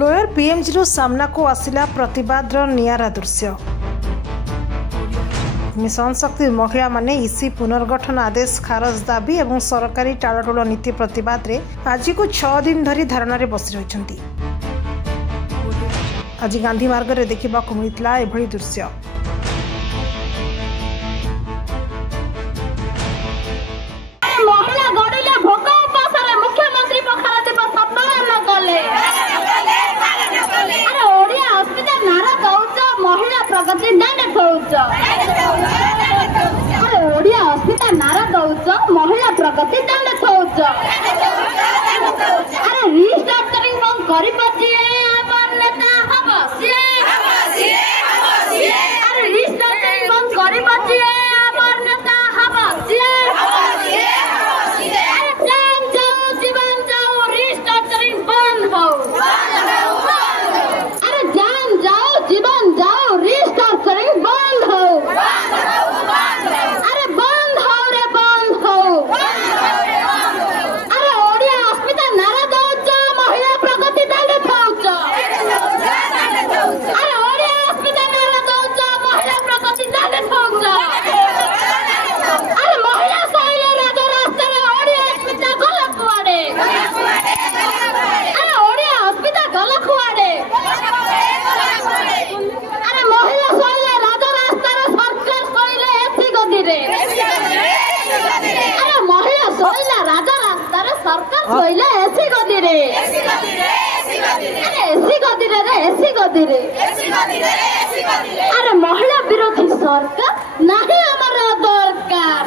Lower PMG रो सामना को आसिला प्रतिवाद नियारा दृश्य। मिशन शक्ति महिला माने इसी पुनर्गठन आदेश खारज दाबी और सरकारी टालटोल नीति प्रतिवाद रे आज को 6 दिन धरी धारणा रे बसी रहिछंती। आज गांधी मार्ग रे देखिबा को मिलता एभली दृश्य। प्रगति दाने दौच अरे ओडिया अस्मिता नारा दौच महिला प्रगति दाने दौच अरे रिस्ट्रक्चरिंग बंद करि पछिए अपन नेता हबो सिए अरे रिस्ट्रक्चरिंग बंद करि पछिए अपन नेता हबो सिए अरे जान जाओ जीवन जाओ रिस्ट्रक्चरिंग बंद हो अरे जान जाओ जीवन जाओ बंद हो अरे बंद हो रे बंद हो अरे ओडिया अस्मिता नारा दौच महिला प्रगति दाने दौच अरे ओडिया अस्मिता नारा दौच महिला प्रगति दाने दौच अरे महिला सहिला राजा रास्ता रे ओडिया अस्मिता गला खुआडे अरे ओडिया अस्मिता गला खुआडे अरे महिला अरे महिला सोइला राजा रास्ता रे सरकार सोइला एसी गदी रे अरे एसी गदी रे अरे महिला विरोधी सरकार नहीं हमारा दरकार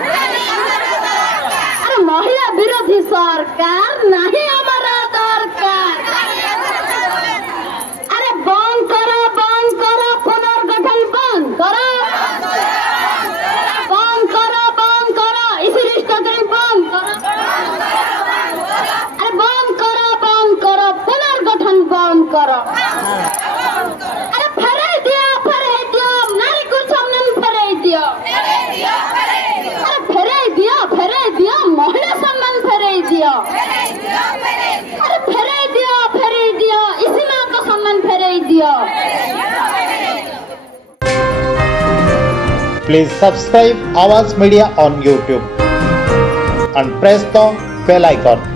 अरे महिला विरोधी सरकार नहीं हमारा दरकार अरे बंद करो पुनर्गठन बंद करो करो अरे फेरे दियो नारी को सम्मान फेरे दियो अरे फेरे दियो महिला सम्मान फेरे दियो अरे फेरे दियो इसी मां को सम्मान फेरे दियो। Please subscribe Awaaz Media on YouTube and press the bell icon.